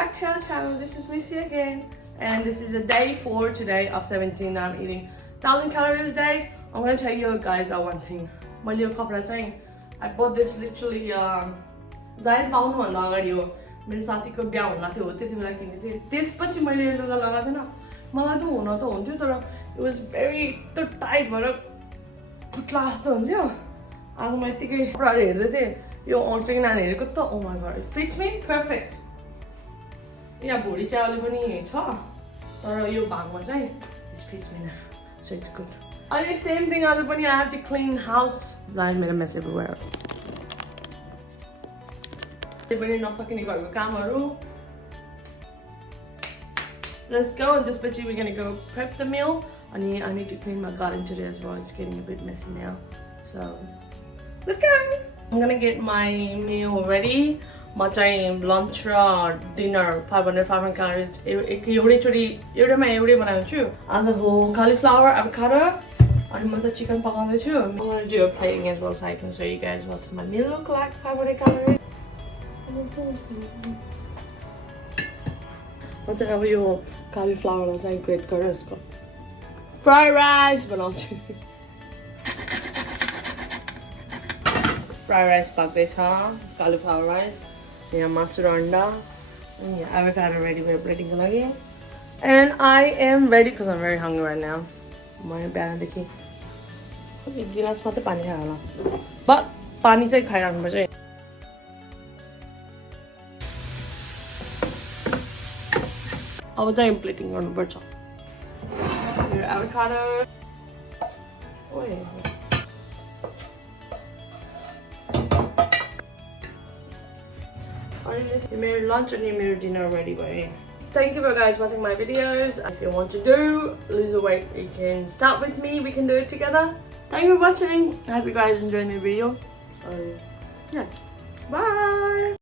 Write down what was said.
back to our channel. This is Missy again, and this is a day 4 today of 17 that I'm eating 1000 calories a day. I'm gonna tell you guys one thing. I bought this literally Zaid पाउनु भन्दा अगाडि हो मेरो साथीको बिहा हुन लाग्थ्यो त्यतिबेला किनेको थिएँ त्यसपछि मैले यो लुगा लगाएको थिएन मलाई त हुन त हुन्थ्यो तर it was very त टाइट भएर खुट्ला जस्तो हुन्थ्यो आज म यतिकै कपडाहरू हेर्दै थिएँ यो आउँछ कि नानीहरूको त oh my god it fits me perfect यहाँ भुँडी चाहिँ अलि पनि छ तर यो भागमा चाहिँ it fits me now so it's good अनि same thing आज पनि I have to clean house Zaid मेरो mess everywhere Let's go, and this bitchy we're gonna go prep the meal. I need to clean my garden today as well. It's getting a bit messy now. So let's go. I'm gonna get my meal ready. My time lunch or dinner 500 calories. As a whole cauliflower, avocado, and chicken. I'm gonna do a plating as well so I can show you guys what my meal look like. 500 calories. Once I have your cauliflower, I great curries. Fried rice, but not fried rice, pak this, huh? Cauliflower rice, yeah, master anda, yeah, avocado ready. We're breading again, and I am ready because I'm very hungry right now. My bad, Vicky. But pani चाहिँ खाइराख्नुपर्छ अब चाहिँ plating गर्नुपर्छ यो avocado अनि this मेरो lunch अनि मेरो dinner ready भयो Thank you for guys watching my videos. If you want to lose a weight, you can start with me. We can do it together. Thank you for watching. I hope you guys enjoyed the video. Yeah. Bye.